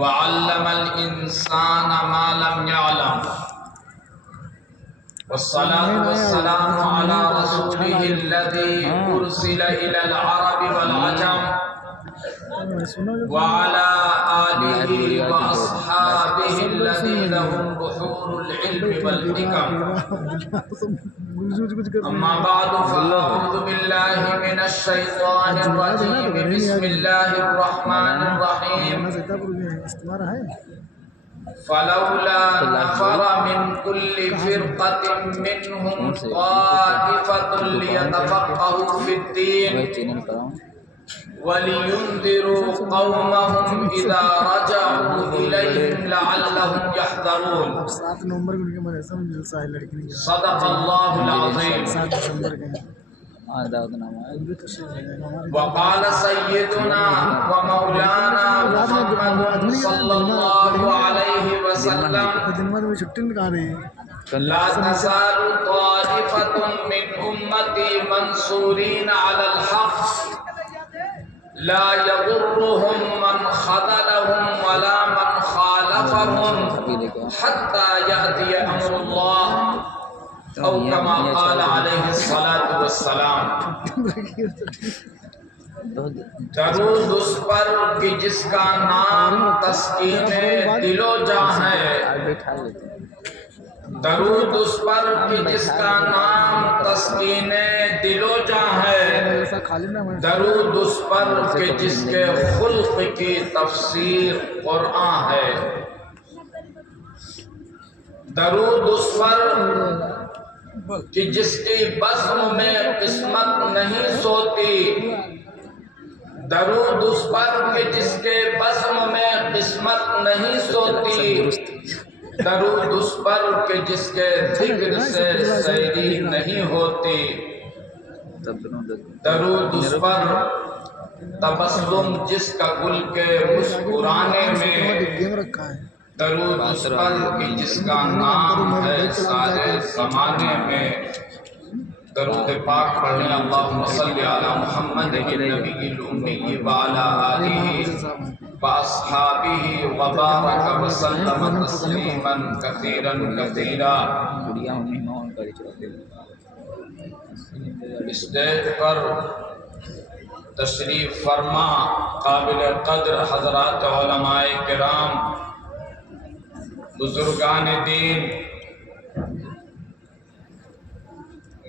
وعلم الإنسان ما لم يعلم والصلاة والسلام على رسوله الذي أرسل إلى العرب والعجم وعلى آله وأصحابه الذين هم بحور العلم والحكم. أما بعد فأعوذ بالله من الشيطان الرجيم. بسم الله الرحمن الرحيم. فلولا نفر من كل فرقة منهم طائفة ليتفقهوا في الدين ولينذروا قومهم إذا رجعوا إليهم لعلهم يحذرون. صدق الله العظيم. وقال سيدنا ومولانا محمد صلى الله عليه وسلم: لا تزال طائفة من أمتي منصورين على الحق لا يضرهم من خذلهم ولا من خالفهم حتى يأتي أمر الله او كما قال علیہ الصلاۃ والسلام. درود اس پر کہ جس کا نام تسکین دل و جاں ہے. درود اس پر کہ جس کا نام تسکین دل و جاں ہے. درود اس پر کہ جس کے خلق کی تفسیر قرآن ہے. درود اس پر کہ جس کی بزم میں قسمت نہیں سوتی. درود اس پر کہ جس کے بزم میں قسمت نہیں سوتی. درود اس پر کہ جس کے ذکر سے سیری نہیں ہوتی. درود اس پر تبسم جس کا گل کے مسکرانے میں. درود اس پر کہ جس کا نام ہے سارے زمانے میں. درود پاک پڑھیں. اللہم صلی علی محمد النبی الامی وعلی آلہ واصحابہ وبارک وسلم تسلیما کثیرا کثیرا. اسٹیج پر تشریف فرما قابل قدر حضرات علماء کرام، بزرگان دین،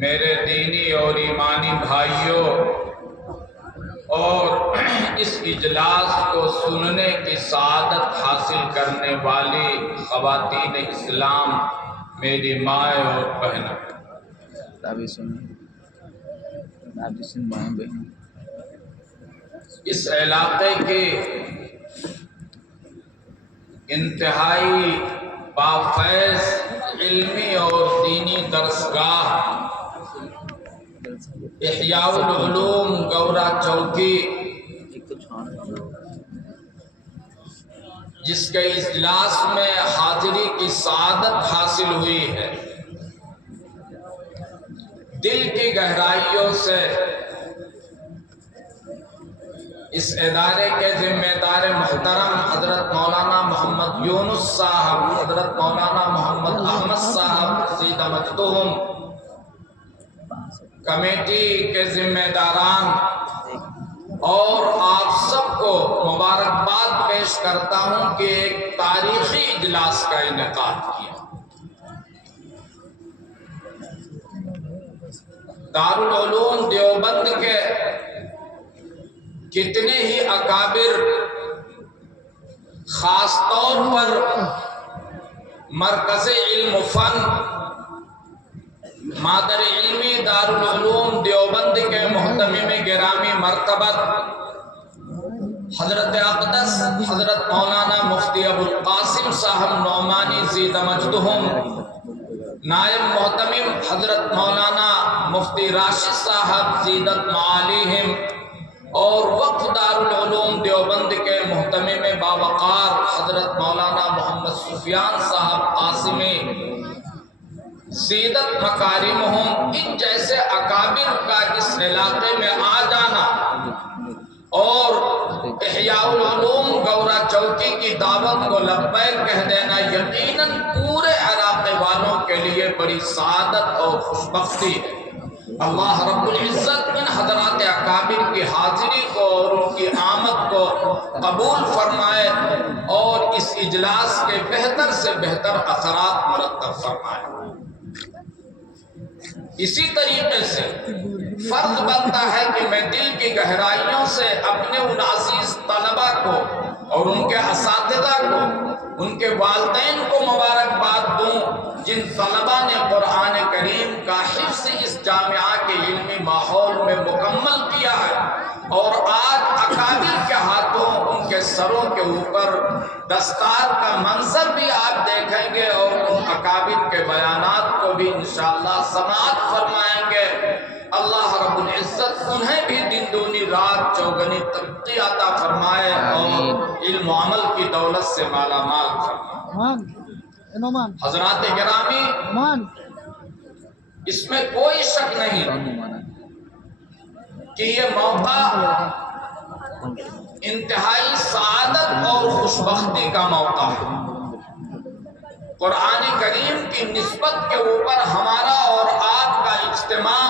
میرے دینی اور ایمانی بھائیوں، اور اس اجلاس کو سننے کی سعادت حاصل کرنے والی خواتین اسلام، میری مائیں اور بہنوں. اس علاقے کے انتہائی بافیض علمی اور دینی درسگاہ احیاء العلوم گورا چوکی، جس کے اجلاس میں حاضری کی سعادت حاصل ہوئی ہے، دل کی گہرائیوں سے اس ادارے کے ذمہ دار محترم حضرت مولانا محمد یونس صاحب، حضرت مولانا محمد احمد صاحب زید مجدہم، کمیٹی کے ذمہ داران اور آپ سب کو مبارکباد پیش کرتا ہوں کہ ایک تاریخی اجلاس کا انعقاد کیا. دارالعلوم دیوبند کے کتنے ہی اکابر، خاص طور پر مرکز علم و فن، مادر علمی دارالعلوم دیوبند کے محتمم گرامی مرتبت حضرت اقدس حضرت مولانا مفتی ابوالقاسم صاحب نعمانی زید مجدہم، نائب محتمم حضرت مولانا مفتی راشد صاحب زیدت معالیہم، اور وقف دارالعلوم دیوبند کے محتمم باوقار حضرت مولانا محمد سفیان صاحب قاسمی زیدت مکارمہم، ان جیسے اکابر کا اس علاقے میں آ جانا اور احیاء العلوم گورا چوکی کی دعوت کو لبیک کہہ دینا یقیناً پورے علاقے والوں کے لیے بڑی سعادت اور خوشبختی ہے۔ اللہ رب العزت ان حضرات اکابر کی حاضری کو اور ان کی آمد کو قبول فرمائے اور اس اجلاس کے بہتر سے بہتر اثرات مرتب فرمائے۔ اسی طریقے سے فرض بنتا ہے کہ میں دل کی گہرائیوں سے اپنے ان عزیز طلبہ کو اور ان کے اساتذہ کو، ان کے والدین کو مبارکباد دوں جن طلبہ نے قرآن کریم کا حفظ اس جامعہ کے علمی ماحول میں مکمل کیا ہے، اور آج اکابر کے ہاتھوں ان کے سروں کے اوپر دستار کا منظر بھی آپ دیکھیں گے اور ان اکابر کے بیانات کو بھی انشاءاللہ سماعت فرمائیں گے۔ اللہ رب العزت انہیں بھی دن دونی رات چوگنی ترقی عطا فرمائے اور علم و عمل کی دولت سے مالا مال فرمائے۔ حضرات گرامی، اس میں کوئی شک نہیں کہ یہ موقع انتہائی سعادت اور خوشبختی کا موقع ہے۔ قرآن کریم کی نسبت کے اوپر ہمارا اور آپ کا اجتماع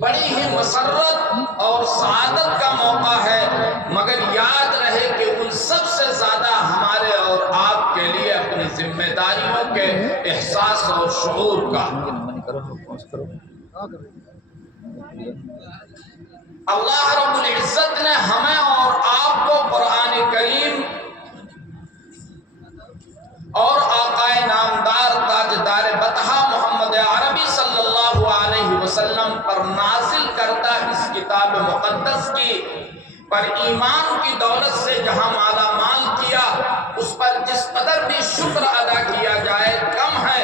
بڑی ہی مسرت اور سعادت کا موقع ہے، مگر یاد رہے کہ ان سب سے زیادہ ہمارے اور آپ کے لیے اپنی ذمہ داریوں کے احساس اور شعور کا۔ اللہ رب العزت نے ہمیں اور آپ کو قرآن کریم اور آقائے نامدار تاجدار بطحہ محمد عربی صلی اللہ علیہ وسلم پر نازل کرتا اس کتاب مقدس کی پر ایمان کی دولت سے جہاں مالا مال کیا، اس پر جس قدر بھی شکر ادا کیا جائے کم ہے،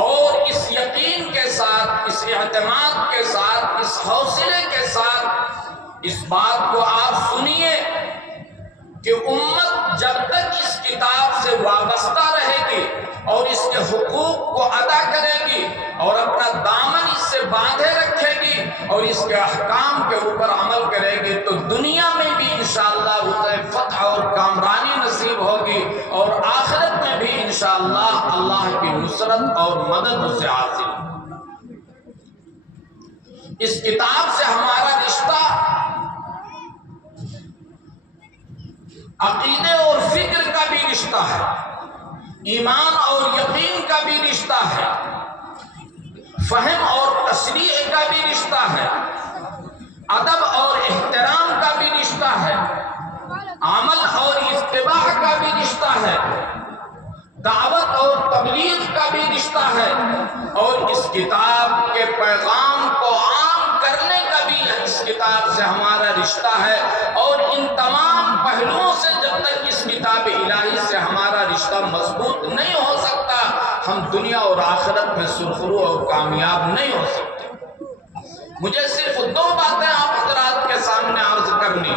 اور اس یقین کے ساتھ، اس اعتماد کے ساتھ، اس حوصلے کے ساتھ اس بات کو آپ سنیے کہ امت جب تک اس کتاب سے وابستہ رہے گی اور اس کے حقوق کو ادا کرے گی اور اپنا دامن اس سے باندھے رکھے گی اور اس کے احکام کے اوپر عمل کرے گی تو دنیا میں بھی انشاءاللہ اسے فتح اور کامرانی نصیب ہوگی، اور آخرت میں بھی انشاءاللہ اللہ کی نصرت اور مدد اسے حاصل ہوگی۔ اس کتاب سے ہمارا رشتہ عقیدے اور فکر کا بھی رشتہ ہے، ایمان اور یقین کا بھی رشتہ ہے، فہم اور تشریح کا بھی رشتہ ہے، ادب اور احترام کا بھی رشتہ ہے، عمل اور اتباع کا بھی رشتہ ہے، دعوت اور تبلیغ کا بھی رشتہ ہے، اور اس کتاب کے پیغام کو عام کرنے کا بھی اس کتاب سے ہمارا رشتہ ہے، اور ان تمام پہلوؤں سے جب تک اس کتاب الہی سے ہمارا رشتہ مضبوط نہیں ہو سکتا، ہم دنیا اور آخرت میں سرخرو اور کامیاب نہیں ہو سکتے۔ مجھے صرف دو باتیں آپ حضرات کے سامنے عرض کرنی۔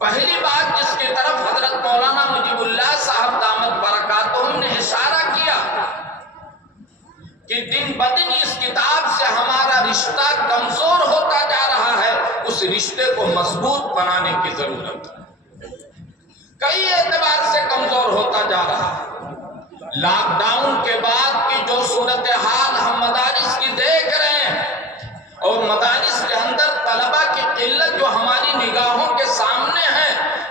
پہلی بات جس کی طرف حضرت مولانا مجیب اللہ صاحب دامت برکاتہم نے اشارہ کیا کہ دن بدن اس کتاب سے ہمارا رشتہ کمزور ہوتا جا رہا ہے، اس رشتے کو مضبوط بنانے کی ضرورت ہے۔ کئی اعتبار سے کمزور ہوتا جا رہا ہے۔ لاک ڈاؤن کے بعد کی جو صورتحال ہم مدارس کی دیکھ رہے ہیں، اور مدارس کے اندر طلبہ کی قلت جو ہماری نگاہوں کے سامنے ہے،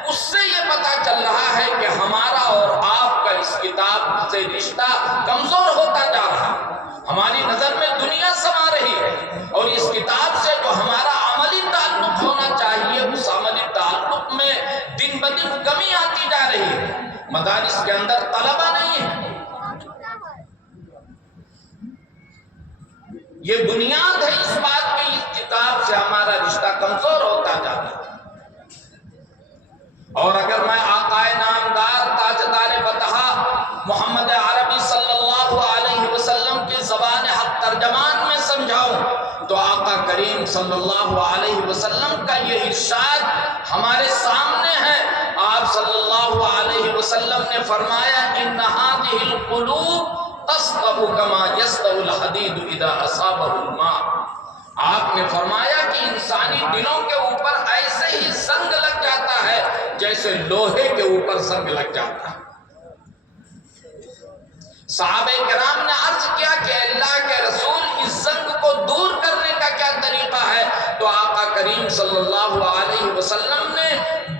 اس سے یہ پتہ چل رہا ہے کہ ہمارا اور آپ کا اس کتاب سے رشتہ کمزور ہوتا جا رہا ہے۔ ہماری نظر میں دنیا سما رہی ہے، اور اس کتاب سے جو ہمارا عملی تعلق ہونا چاہیے اس عملی تعلق میں دن بدن کمی آتی جا رہی ہے۔ مدارس کے اندر طلبہ نہیں ہے، یہ بنیاد ہے اس بات کی اس کتاب سے ہمارا رشتہ کمزور ہوتا جاتا ہے۔ اور اگر میں آقائے نامدار تاجدار بطحہ محمد عربی صلی اللہ علیہ وسلم کی زبان حق ترجمان میں سمجھاؤں تو آقا کریم صلی اللہ علیہ وسلم کا یہ ارشاد ہمارے سامنے ہے۔ آپ صلی اللہ علیہ وسلم نے فرمایا ان هذه القلوب تصطب كما يصطب الحديد اذا اصابه الماء۔ آپ نے فرمایا کہ انسانی دلوں کے اوپر ایسے ہی زنگ لگ جاتا ہے جیسے لوہے کے اوپر زنگ لگ جاتا ہے۔ صحابہ کرام نے عرض کیا کہ اللہ کے رسول اس زنگ کو دور کرنے کا کیا طریقہ ہے؟ تو آقا کریم صلی اللہ علیہ وسلم نے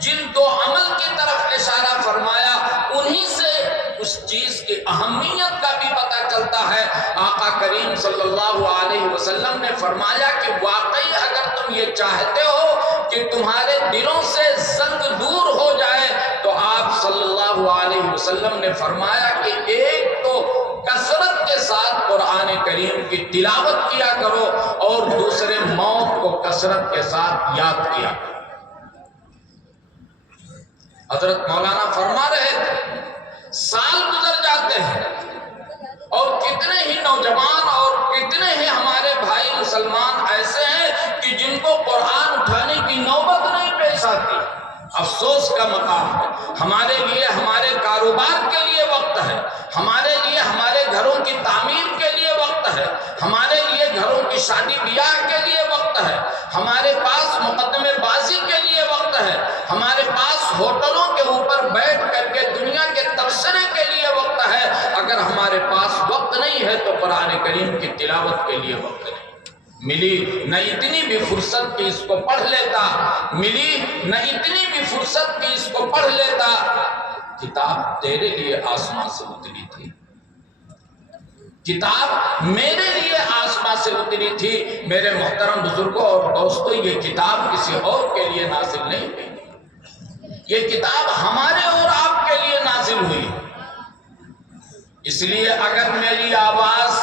جن دو عمل کی طرف اشارہ فرمایا انہی سے اس چیز کی اہمیت کا بھی پتہ چلتا ہے۔ آقا کریم صلی اللہ علیہ وسلم نے فرمایا کہ واقعی اگر تم یہ چاہتے ہو کہ تمہارے دلوں سے زنگ دور ہو جائے تو آپ صلی اللہ علیہ وسلم نے فرمایا کہ ایک تو کثرت کے ساتھ قرآن کریم کی تلاوت کیا کرو اور دوسرے موت کو کثرت کے ساتھ یاد کیا کرو۔ حضرت مولانا فرما رہے تھے سال گزر جاتے ہیں اور کتنے ہی نوجوان اور کتنے ہی ہمارے بھائی مسلمان ایسے ہیں کہ جن کو قرآن اٹھانے کی نوبت نہیں پیش آتی۔ افسوس کا مقام ہے۔ ہمارے لیے ہمارے کاروبار کے لیے وقت ہے، ہمارے لیے ہمارے گھروں کی تعمیر کے لیے وقت ہے، ہمارے لیے گھروں کی شادی بیاہ کے لیے وقت ہے، ہمارے پاس مقدمے بازی کے لیے وقت ہے، ہمارے پاس ہوٹلوں کے اوپر بیٹھ کر کے دنیا کے تبصرے کے لیے وقت ہے۔ اگر ہمارے پاس وقت نہیں ہے تو قرآن کریم کی تلاوت کے لیے وقت نہیں ملی، نہ اتنی بھی فرصت کہ اس کو پڑھ لیتا، ملی نہ اتنی بھی فرصت کہ اس کو پڑھ لیتا۔ کتاب تیرے لیے آسمان سے اتری تھی، کتاب میرے لیے آسمان سے اتری تھی۔ میرے محترم بزرگوں اور دوستوں، یہ کتاب کسی اور کے لیے نازل نہیں ہوئی، یہ کتاب ہمارے اور آپ کے لیے نازل ہوئی۔ اس لیے اگر میری آواز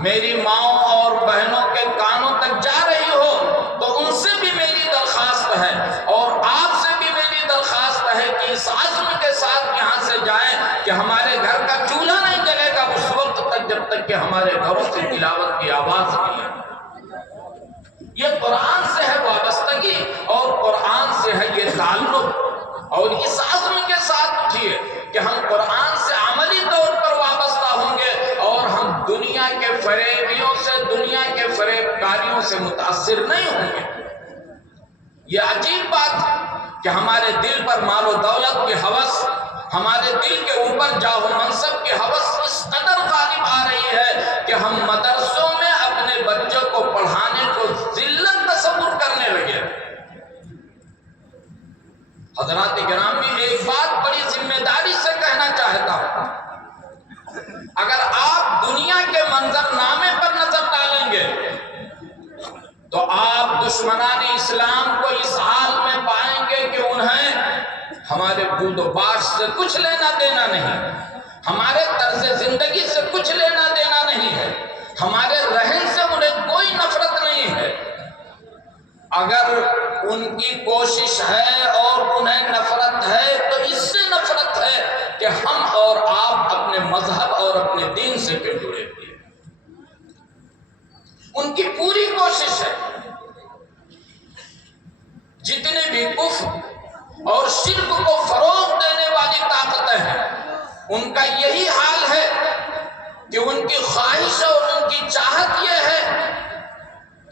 میری ماؤں اور بہنوں کے کانوں تک جا رہی ہو تو ان سے بھی میری درخواست ہے اور آپ سے بھی میری درخواست ہے کہ اس عزم کے ساتھ یہاں سے جائیں کہ ہمارے گھر کا چولہا نہیں جلے گا اس وقت تک جب تک کہ ہمارے گھروں سے تلاوت کی آواز نہیں ہے۔ یہ قرآن سے ہے وابستگی اور قرآن سے ہے یہ تعلق، اور اس عزم کے ساتھ اٹھیے کہ ہم قرآن سے عملی طور پر وابستہ ہوں گے اور ہم دنیا کے فریبیوں سے، دنیا کے فریب کاریوں سے متاثر نہیں ہوں گے۔ یہ عجیب بات ہے کہ ہمارے دل پر مال و دولت کی ہوس، ہمارے دل کے اوپر جاہ و منصب کی ہوس اس قدر غالب آ رہی ہے کہ ہم مدرسوں میں اپنے بچوں کو پڑھانے کو ذلت تصور کرنے لگے۔ حضرات گرامی، ایک بات بڑی ذمہ داری سے کہنا چاہتا ہوں، اگر آپ دنیا کے منظر نامے پر نظر ڈالیں گے تو آپ دشمنان اسلام کو اس حال میں پائیں گے کہ انہیں ہمارے بود و باش سے کچھ لینا دینا نہیں، ہمارے طرز زندگی سے کچھ لینا دینا نہیں ہے، ہمارے رہن سے انہیں کوئی نفرت نہیں ہے۔ اگر ان کی کوشش ہے اور انہیں نفرت ہے تو اس سے نفرت ہے کہ ہم اور آپ اپنے مذہب اور اپنے دین سے کیوں جڑے ہوئے۔ ان کی پوری کوشش ہے، جتنے بھی کفر اور شرک کو فروغ دینے والی طاقتیں ہیں ان کا یہی حال ہے کہ ان کی خواہش اور ان کی چاہت یہ ہے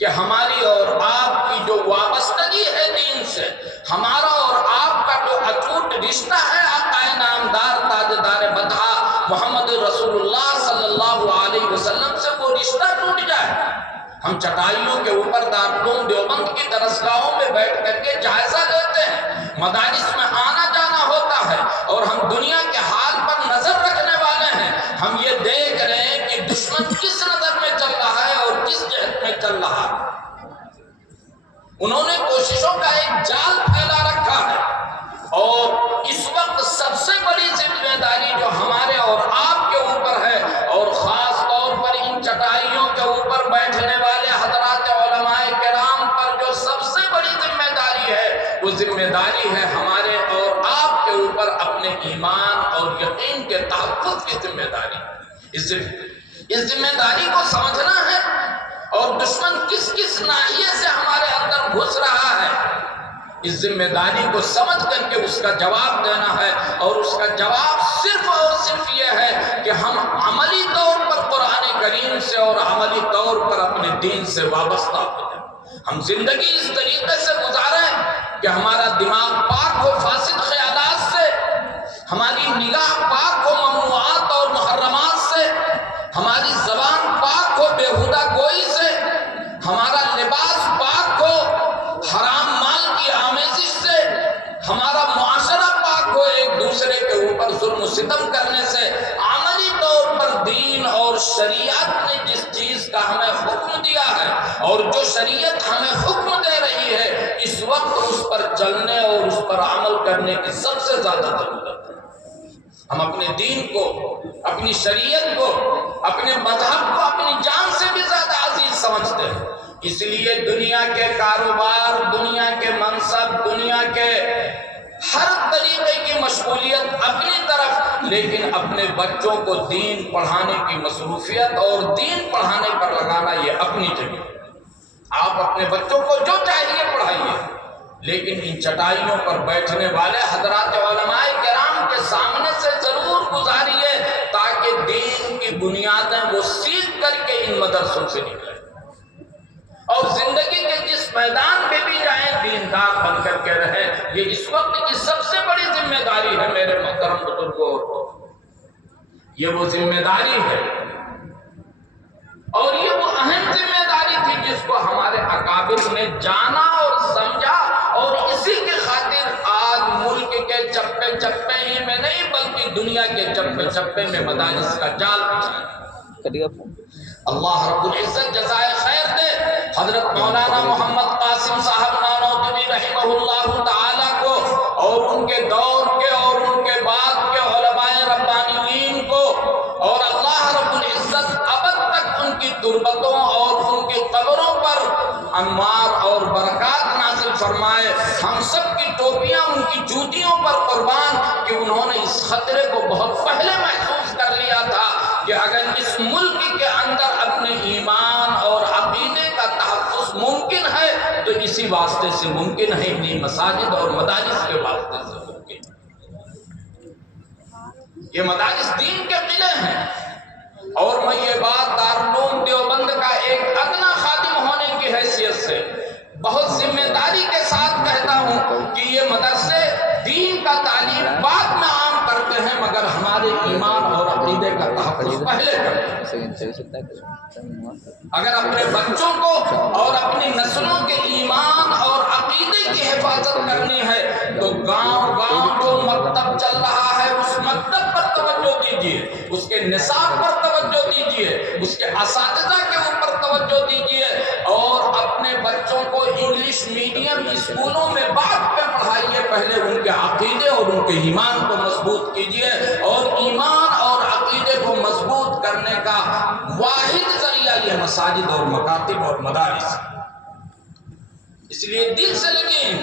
کہ ہماری اور آپ کی جو وابستگی ہے دین سے، ہمارا اور آپ کا جو اٹوٹ رشتہ ہے آقا نامدار تاجدار مدحہ محمد رسول اللہ صلی اللہ علیہ وسلم سے، وہ رشتہ ٹوٹ جائے۔ ہم چٹائیوں کے اوپر دارالعلوم دیوبند کی درسگاہوں میں بیٹھ کر کے جائزہ لیتے ہیں، مدارس میں آنا جانا ہوتا ہے اور ہم دنیا کے حال پر نظر رکھنے والے ہیں۔ ہم یہ دیکھ رہے ہیں کہ دشمن کس نظر میں چل رہا ہے اور کس جہت میں چل رہا ہے۔ انہوں نے کوششوں کا ایک جال پھیلا رکھا ہے اور اس وقت سب سے بڑی ذمہ داری جو ہمارے اور آپ کے اوپر ہے، اور خاص طور پر ان چٹائیوں کے اوپر بیٹھنے والے حضرات علماء کرام پر جو سب سے بڑی ذمہ داری ہے، وہ ذمہ داری ہے ہمارے اور آپ کے اوپر اپنے ایمان اور یقین کے تحفظ کی ذمہ داری۔ اس ذمہ داری کو سمجھنا ہے اور دشمن کس کس ناحیے سے ہمارے اندر گھس رہا ہے، اس ذمہ داری کو سمجھ کر کے اس کا جواب دینا ہے، اور اس کا جواب صرف اور صرف یہ ہے کہ ہم عملی طور پر قرآن کریم سے اور عملی طور پر اپنے دین سے وابستہ ہو جائیں۔ ہم زندگی اس طریقے سے گزاریں کہ ہمارا دماغ پاک ہو فاسد خیالات سے، ہماری نگاہ پاک ہو ممنوعات اور محرمات سے، ہماری زبان پاک ہو بیہودہ گوئی سے، ہمارا لباس پاک ہو حرام مال کی آمیزش سے، ہمارا معاشرہ پاک ہو ایک دوسرے کے اوپر ظلم و ستم کرنے سے۔ عملی طور پر دین اور شریعت نے جس چیز کا ہمیں حکم دیا ہے اور جو شریعت ہمیں حکم دے رہی ہے، اس وقت اس پر چلنے اور اس پر عمل کرنے کی سب سے زیادہ ضرورت ہے۔ ہم اپنے دین کو، اپنی شریعت کو، اپنے مذہب کو اپنی جان سے بھی زیادہ عزیز سمجھتے ہیں۔ اس لیے دنیا کے کاروبار، دنیا کے منصب، دنیا کے ہر طریقے کی مشغولیت اپنی طرف، لیکن اپنے بچوں کو دین پڑھانے کی مصروفیت اور دین پڑھانے پر لگانا یہ اپنی جگہ۔ آپ اپنے بچوں کو جو چاہیے پڑھائیے، لیکن ان چٹائیوں پر بیٹھنے والے حضرات علماء کرام کے سامنے سے ضرور گزاریے تاکہ دین کی بنیادیں وہ سیکھ کر کے ان مدرسوں سے نکلیں اور زندگی کے جس میدان پہ بھی جائیں دیندار بن کر کے رہیں۔ یہ اس وقت کی سب سے بڑی ذمہ داری ہے میرے محترم بزرگوں، یہ وہ ذمہ داری ہے اور یہ وہ اہم ذمہ داری تھی جس کو ہمارے اکابر نے جانا اور سمجھا، اور اسی کے خاطر آج ملک کے چپے چپے ہی میں نہیں بلکہ دنیا کے چپے چپے میں مدارس کا جال بچھایا۔ اللہ رب العزت جزائے خیر دے حضرت مولانا محمد قاسم صاحب نانوتوی رحمہ اللہ تعالی کو اور ان کے دور کے اور ان کے بعد کے علماء ربانیین کو، اور اللہ رب العزت ابد تک ان کی تربتوں اور ان کی قبروں پر انوار اور برکات نازل فرمائے۔ ہم سب کی ٹوپیاں ان کی جوتیوں پر قربان کہ انہوں نے اس خطرے کو بہت پہلے محسوس کر لیا تھا کہ اگر اس ملک کے اندر اپنے ایمان اور عقیدے کا تحفظ ممکن ہے تو اسی واسطے سے ممکن ہے، انہی مساجد اور مدارس کے واسطے سے ممکن ہے۔ یہ مدارس دین کے قلعے ہیں، اور میں یہ بات دارالعلوم دیوبند کا ایک ادنا خادم ہونے کی حیثیت سے بہت ذمہ داری کے ساتھ کہتا ہوں کہ یہ مدرسے دین کا تعلیم بعد میں عام کرتے ہیں مگر ہمارے ایمان اور عقیدے کا تحفظ پہلے کرتے ہیں۔ اگر اپنے بچوں کو اور اپنی نسلوں کے ایمان اور عقیدے کی حفاظت کرنی ہے تو گاؤں گاؤں جو مکتب چل رہا ہے اس مکتب پر توجہ دیجیے، اس کے نصاب پر توجہ دیجیے، اس کے اساتذہ کے اوپر توجہ دیجیے، اور اپنے بچوں کو انگلش میڈیم اسکولوں میں بعد پہ پڑھائیے، پہلے ان کے عقیدے اور ان کے ایمان کو مضبوط کیجیے، اور ایمان اور عقیدے کو مضبوط کرنے کا واحد ذریعہ یہ مساجد اور مکاتب اور مدارس۔ اس لیے دل سے لگیں۔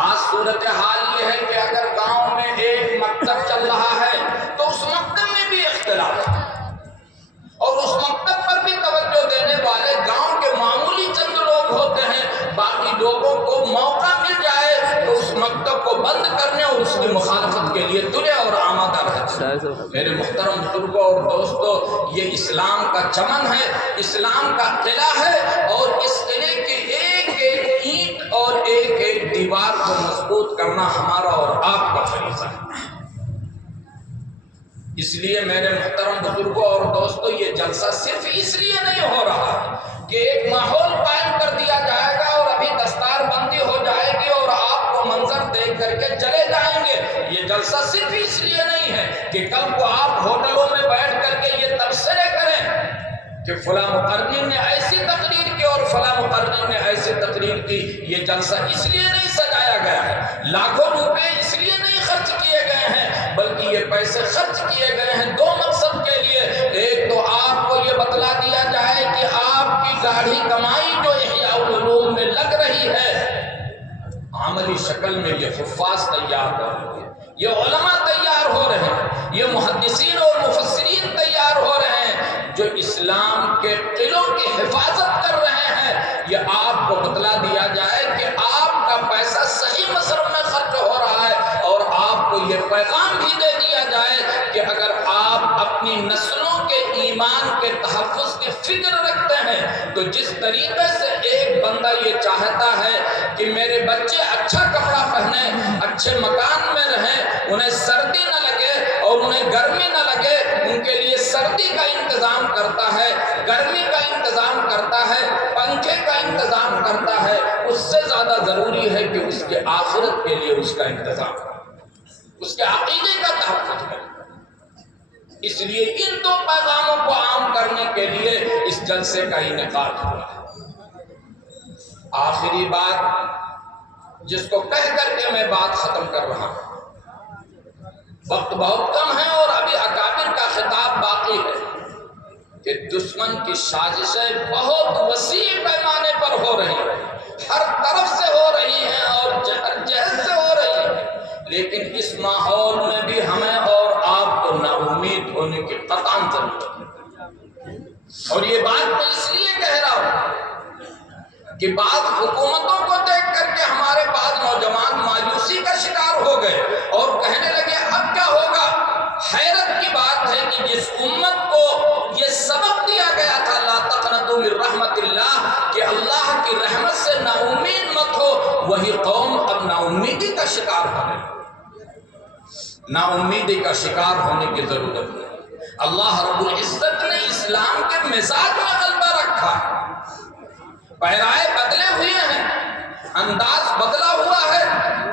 آج صورتحال یہ ہے کہ اگر گاؤں میں ایک مکتب چل رہا ہے تو اس مکتب میں بھی اختلاف ہے، اور اس مکتب پر بھی توجہ دینے والے گاؤں کے معمولی چند لوگ ہوتے ہیں، باقی لوگوں کو موقع مل جائے تو اس مکتب کو بند کرنے اور اس کی مخالفت کے لیے تلے اور آمادہ رہتے ہیں۔ میرے محترم بزرگوں اور دوستو، یہ اسلام کا چمن ہے، اسلام کا قلعہ ہے، اور اس قلعے کی ایک ایک اینٹ اور ایک ایک دیوار کو مضبوط کرنا ہمارا اور آپ کا فریضہ ہے۔ اس لیے میرے محترم بزرگوں اور دوستو، یہ جلسہ صرف اس لیے نہیں ہو رہا کہ ایک ماحول قائم کر دیا جائے گا اور ابھی دستار بندی ہو جائے گی اور آپ کو منظر دیکھ کر کے چلے جائیں گے۔ یہ جلسہ صرف اس لیے نہیں ہے کہ کل کو آپ ہوٹلوں میں بیٹھ کر کے یہ تبصرے کریں کہ فلاں مقرر نے ایسی تقریر کی اور فلاں مقرر نے ایسی تقریر کی۔ یہ جلسہ اس لیے نہیں سجایا گیا ہے، لاکھوں روپے اس لیے نہیں خرچ کیے گئے ہیں، بلکہ یہ پیسے خرچ کیے گئے ہیں دو مقصد کے لیے۔ ایک تو آپ کو یہ بتلا دیا جائے کہ آپ کی گاڑھی کمائی جو احیاء العلوم میں لگ رہی ہے، عملی شکل میں یہ حفاظ تیار ہو رہے ہیں، یہ علماء تیار ہو رہے ہیں، یہ محدثین اور مفسرین تیار ہو رہے ہیں جو اسلام کے قلعوں کی حفاظت کر رہے ہیں۔ یہ آپ کو بتلا دیا جائے کہ آپ کا پیسہ صحیح مصرف میں خرچ ہو رہا ہے، اور آپ کو یہ پیغام بھی دے دیا جائے کہ اگر آپ اپنی نسلوں کے ایمان کے تحفظ کی فکر رکھتے ہیں تو جس طریقے سے ایک بندہ یہ چاہتا ہے کہ میرے بچے اچھا کپڑا پہنے، اچھے مکان میں رہیں، انہیں سردی نہ لگے اور انہیں گرمی نہ لگے، ان کے لیے سردی کا انتظام کرتا ہے، گرمی کا انتظام کرتا ہے، پنکھے کا انتظام کرتا ہے، اس سے زیادہ ضروری ہے کہ اس کے آخرت کے لیے اس کا انتظام، اس کے عقیدے کا تحفظ کرے۔ اس لیے ان دو پیغاموں کو عام کرنے کے لیے اس جلسے کا انعقاد ہوا ہے۔ آخری بات جس کو کہہ کر کے میں بات ختم کر رہا ہوں، وقت بہت کم ہے اور ابھی اکابر کا خطاب باقی ہے کہ دشمن کی سازشیں بہت وسیع پیمانے پر ہو رہی ہیں، ہر طرف سے ہو رہی ہیں اور ہر جہت سے ہو رہی ہیں، لیکن اس ماحول میں بھی ہمیں اور آپ کو نا امید ہونے کی قطعاً ضرورت ہے۔ اور یہ بات میں اس لیے کہہ رہا ہوں کہ بعض حکومتوں کو دیکھ کر کے ہمارے بعض نوجوان مایوسی کا شکار ہو گئے اور کہنے لگے اب کیا ہوگا۔ حیرت کی بات ہے کہ جس امت کو یہ سبق دیا گیا تھا لا تقنطوا من رحمت اللہ، کہ اللہ کی رحمت سے نا امید مت ہو، وہی قوم اب نا امیدی کا شکار ہونے لگی۔ نا امیدی کا شکار ہونے کی ضرورت ہے۔ اللہ رب العزت نے اسلام کے مزاج میں غلبہ رکھا ہے، پیرائے بدلے ہوئے ہیں، انداز بدلا ہوا ہے۔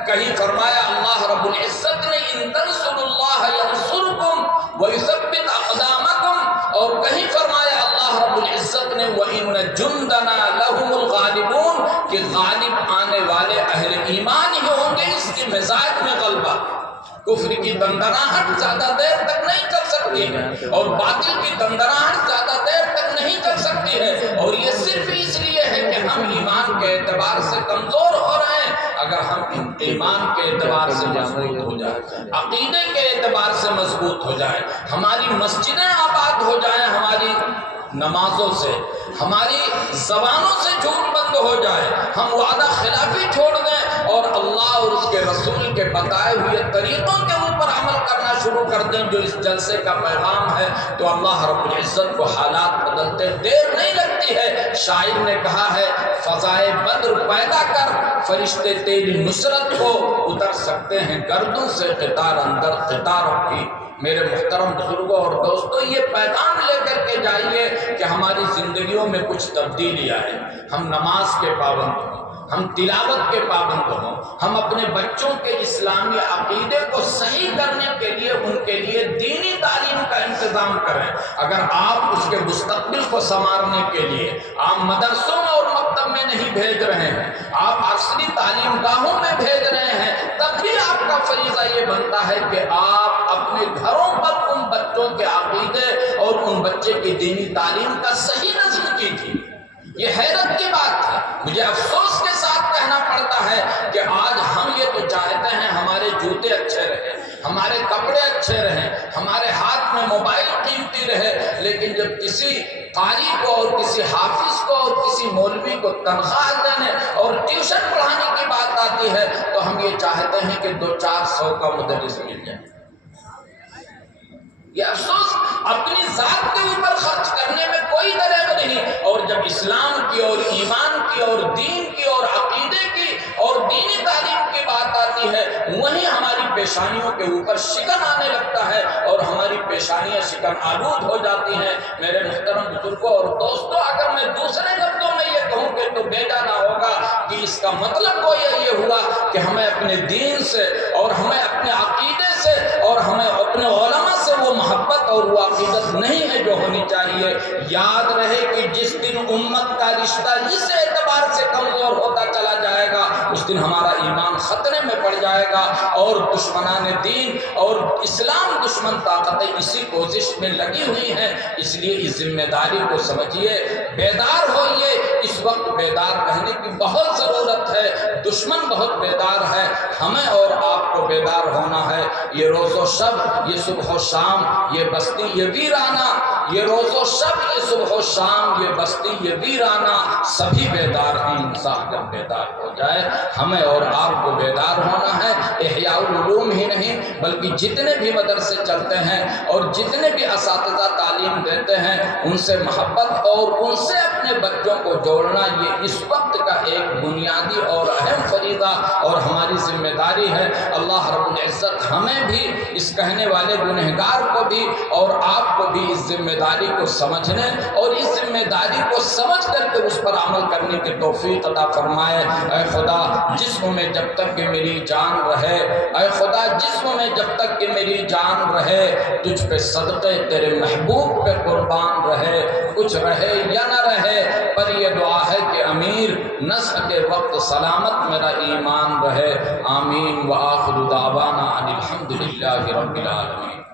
کہیں فرمایا اللہ رب العزت نے ان تنصروا اللہ ینصرکم ویثبت اقدامکم، اور کہیں فرمایا اللہ رب العزت نے وَإِنَّ جُنْدَنَا لَهُمُ الْغَالِبُونَ، کہ غالب آنے والے اہل ایمان ہی ہوں گے۔ اس کی مزاج میں غلبہ، کفر کی دندراہٹ زیادہ دیر تک نہیں چل سکتی ہے اور باطل کی دندراہٹ زیادہ دیر تک نہیں چل سکتی ہے، اور یہ صرف اس لیے ہے کہ ہم ایمان کے اعتبار سے کمزور ہو رہے ہیں۔ اگر ہم ایمان کے اعتبار سے مضبوط ہو جائیں، عقیدے کے اعتبار سے مضبوط ہو جائیں، ہماری مسجدیں آباد ہو جائیں، ہماری نمازوں سے، ہماری زبانوں سے جھوٹ بند ہو جائے، ہم وعدہ خلافی چھوڑ دیں اور اللہ اور اس کے رسول کے بتائے ہوئے طریقوں کے اوپر عمل کرنا شروع کر دیں جو اس جلسے کا پیغام ہے، تو اللہ رب العزت کو حالات بدلتے دیر نہیں لگتی ہے۔ شاعر نے کہا ہے فضائے بدر پیدا کر، فرشتے تیری نصرت کو اتر سکتے ہیں گردوں سے قطار اندر قطاروں کی۔ میرے محترم بزرگوں اور دوستوں، یہ پیغام لے کر کے جائیے کہ ہماری زندگیوں میں کچھ تبدیلی آئے، ہم نماز کے پابند ہوں، ہم تلاوت کے پابند ہوں، ہم اپنے بچوں کے اسلامی عقیدے کو صحیح کرنے کے لیے ان کے لیے دینی تعلیم کا انتظام کریں۔ اگر آپ اس کے مستقبل کو سنوارنے کے لیے آپ مدرسوں اور مکتب میں نہیں بھیج رہے ہیں، آپ عصری تعلیم گاہوں میں بھیج رہے ہیں، تب بھی آپ کا فریضہ یہ بنتا ہے کہ آپ اپنے گھروں پر ان بچوں کے عقیدے اور ان بچے کی دینی تعلیم کا صحیح نظم کیجیے۔ یہ حیرت کی بات ہے، مجھے افسوس کے ساتھ کہنا پڑتا ہے کہ آج ہم یہ تو چاہتے ہیں ہمارے جوتے اچھے رہیں، ہمارے کپڑے اچھے رہیں، ہمارے ہاتھ میں موبائل قیمتی رہے، لیکن جب کسی قاری کو اور کسی حافظ کو اور کسی مولوی کو تنخواہ دینے اور ٹیوشن پڑھانے کی بات آتی ہے تو ہم یہ چاہتے ہیں کہ 200-400 کا مدرس مل جائے۔ یہ افسوس، اپنی ذات کے اوپر خرچ کرنے میں کوئی دریغ نہیں، اور جب اسلام کی اور ایمان کی اور دین کی اور عقیدے کی اور دینی تعلیم کی بات آتی ہے وہیں ہماری پیشانیوں کے اوپر شکن آنے لگتا ہے اور ہماری پیشانیاں شکن آلود ہو جاتی ہیں۔ میرے محترم بزرگوں اور دوستوں، اگر میں دوسرے لفظوں میں یہ کہوں کہ تو بیجا نہ ہوگا کہ اس کا مطلب گویا یہ ہوا کہ ہمیں اپنے دین سے اور ہمیں اپنے عقیدے سے اور ہمیں اپنے علماء سے وہ محبت اور وہ عقیدت نہیں ہے جو ہونی چاہیے۔ یاد رہے کہ جس دن امت کا رشتہ اس اعتبار سے کمزور ہوتا چلا جائے گا اس دن ہمارا ایمان خطرے میں پڑ جائے گا، اور دشمنان دین اور اسلام دشمن طاقتیں اسی کوشش میں لگی ہوئی ہیں۔ اس لیے اس ذمہ داری کو سمجھیے، بیدار ہوئیے۔ اس وقت بیدار رہنے کی بہت ضرورت ہے، دشمن بہت بیدار ہے، ہمیں اور آپ کو بیدار ہونا ہے۔ یہ روز و شب، یہ صبح و شام، یہ بستی، یہ ویرانہ، یہ روز و شب، یہ صبح و شام، یہ بستی، یہ ویرانہ، سبھی بیدار ہیں۔ انسان جب بیدار ہو جائے، ہمیں اور آپ کو بیدار ہونا ہے۔ احیاء العلوم ہی نہیں بلکہ جتنے بھی مدرسے چلتے ہیں اور جتنے بھی اساتذہ تعلیم دیتے ہیں، ان سے محبت اور ان سے اپنے بچوں کو جوڑنا، یہ اس وقت کا ایک بنیادی اور اہم فریضہ اور ہماری ذمہ داری ہے۔ اللہ رب العزت ہمیں بھی، اس کہنے والے گنہگار کو بھی اور آپ کو بھی اس ذمہ داری کو سمجھنے اور اس ذمہ داری کو سمجھ کر کے اس پر عمل کرنے کی توفیق عطا فرمائے۔ اے خدا، جسم میں جب تک کہ میری جان رہے، اے خدا جسم میں جب تک کہ میری جان رہے، تجھ پہ صدقے تیرے محبوب پہ قربان رہے، کچھ رہے یا نہ رہے، پر یہ دعا ہے کہ امیر نزع کے وقت سلامت میرا ایمان رہے۔ آمین۔ وآخر دعوانا ان الحمدللہ رب العالمین۔